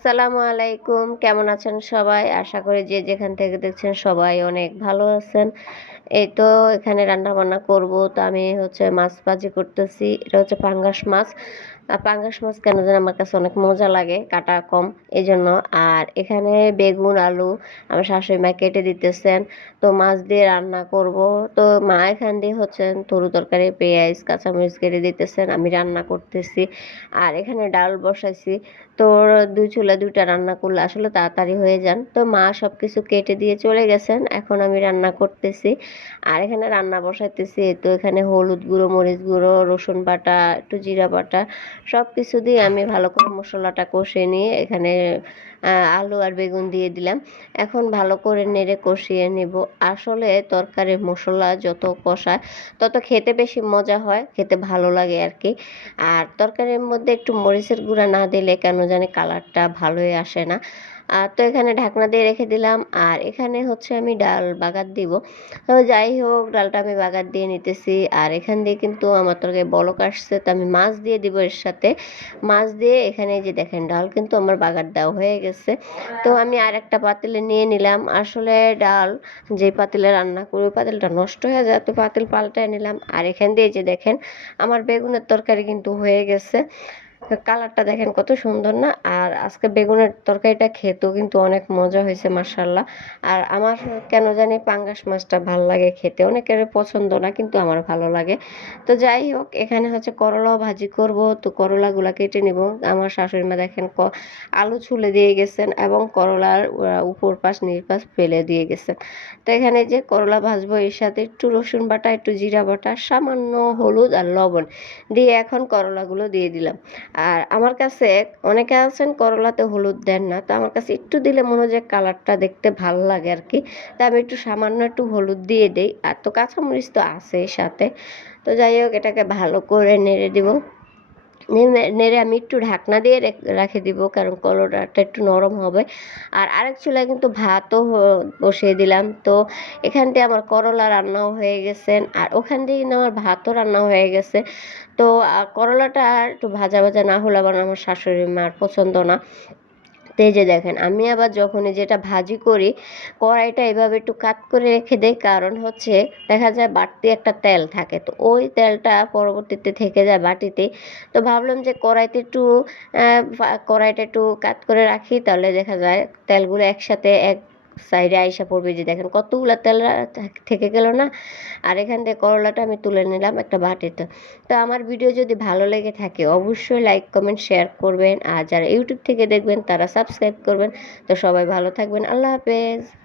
আসসালামু আলাইকুম। কেমন আছেন সবাই? আশা করি যে যেখান থেকে দেখছেন সবাই অনেক ভালো আছেন। এই তো এখানে রান্না বান্না করব। তো আমি হচ্ছে মাছ ভাজি করতেছি। এটা হচ্ছে পাঙ্গাস মাছ। আর পাঙ্গাস মাছ কেন যেন আমার কাছে অনেক মজা লাগে, কাটা কম এই জন্য আর এখানে বেগুন, আলু আমার শাশুড়ি মা কেটে দিতেছেন, তো মাছ দিয়ে রান্না করব। তো মা এখান দিয়ে হচ্ছেন তরু তরকারি, পেঁয়াজ, কাঁচামরিচ কেটে দিতেছেন, আমি রান্না করতেছি। আর এখানে ডাল বসাইছি, তো দুই চুলা দুইটা রান্না করলে আসলে তাড়াতাড়ি হয়ে যান। তো মা সব কিছু কেটে দিয়ে চলে গেছেন, এখন আমি রান্না করতেছি। আর এখানে রান্না বসাইতেছি তো এখানে হলুদ গুঁড়ো, মরিচ গুঁড়ো, রসুন বাটা, একটু জিরা বাটা সব কিছু দিয়ে আমি ভালো করে মশলাটা কষে নিয়ে এখানে আলু আর বেগুন দিয়ে দিলাম। এখন ভালো করে নেড়ে কষিয়ে নেব। আসলে তরকারির মশলা যত কষায় তত খেতে বেশি মজা হয়, খেতে ভালো লাগে আর কি আর তরকারির মধ্যে একটু মরিচের গুঁড়া না দিলে কেন জানি কালারটা ভালোই আসে না। তো এখানে ঢাকনা দিয়ে রেখে দিলাম। আর এখানে হচ্ছে আমি ডাল বাগার দিব। তো যাই হোক, ডালটা আমি বাগার দিয়ে নিতেছি। আর এখান দিয়ে কিন্তু আমার তরকারি বলক আসছে, তো আমি মাছ দিয়ে দিব এর সাথে। মাছ দিয়ে এখানে যে দেখেন, ডাল কিন্তু আমার বাগার দেওয়া হয়ে গেছে। তো আমি আর একটা পাতিলে নিয়ে নিলাম। আসলে ডাল, যে পাতিলে রান্না করি পাতিলটা নষ্ট হয়ে যায়, তো পাতিল পাল্টায় নিলাম। আর এখান দিয়ে যে দেখেন, আমার বেগুনের তরকারি কিন্তু হয়ে গেছে। কালারটা দেখেন কত সুন্দর না? আর আজকে বেগুনের তরকারিটা খেতেও কিন্তু অনেক মজা হয়েছে মার্শাল্লাহ আর আমার কেন জানি পাঙ্গাস মাছটা ভালো লাগে খেতে। অনেকের পছন্দ না, কিন্তু আমার ভালো লাগে। তো যাই হোক, এখানে হচ্ছে করলা ভাজি করব। তো করলাগুলো কেটে নেব। আমার শাশুড়ি মা দেখেন ক, আলু ছুলে দিয়ে গেছেন এবং করলার উপর পাশ নিরপাশ ফেলে দিয়ে গেছেন। তো এখানে যে করলা ভাজবো, এর সাথে একটু রসুন বাটা, একটু জিরা বাটা, সামান্য হলুদ আর লবণ দিয়ে এখন করলাগুলো দিয়ে দিলাম। আর আমার কাছে অনেকে আছেন করলাতে হলুদ দেন না, তো আমার কাছে একটু দিলে মনে হয় যে কালারটা দেখতে ভালো লাগে আর কি তা আমি একটু সামান্য একটু হলুদ দিয়ে দিই, আর তো কাঁচামরিচ তো আছে সাথে। তো যাই হোক, এটাকে ভালো করে নেড়ে দিব। নেড়ে আমি একটু ঢাকনা দিয়ে রেখে দিব, কারণ কলরাটা একটু নরম হবে। আর আরেক চুলায় কিন্তু ভাতও বসিয়ে দিলাম। তো এখান দিয়ে আমার করলা রান্নাও হয়ে গেছে, আর ওখান দিয়ে কিন্তু আমার ভাতও রান্না হয়ে গেছে। তো করলাটা একটু ভাজা ভাজা না হলে আবার আমার শাশুড়ি মার পছন্দ না। তো এই যে দেখেন, আমি আবার যখনই যেটা ভাজি করি, কড়াইটা এভাবে একটু কাত করে রেখে দেই। কারণ হচ্ছে দেখা যায় বাড়তি একটা তেল থাকে। তো ওই তেলটা পরবর্তীতে থেকে যায় বাটিতে। তো ভাবলাম যে কড়াইতে একটু কড়াইটা একটু কাত করে রাখি। তাহলে দেখা যায় তেলগুলো একসাথে এক সাইডে আইসা পড়বে যে দেখেন কতগুলো তেল থেকে গেল না। আর এখান থেকে করলাটা আমি তুলে নিলাম একটা বাটিতে। তো আমার ভিডিও যদি ভালো লেগে থাকে অবশ্যই লাইক, কমেন্ট, শেয়ার করবেন। আর যারা ইউটিউব থেকে দেখবেন তারা সাবস্ক্রাইব করবেন। তো সবাই ভালো থাকবেন। আল্লাহ হাফেজ।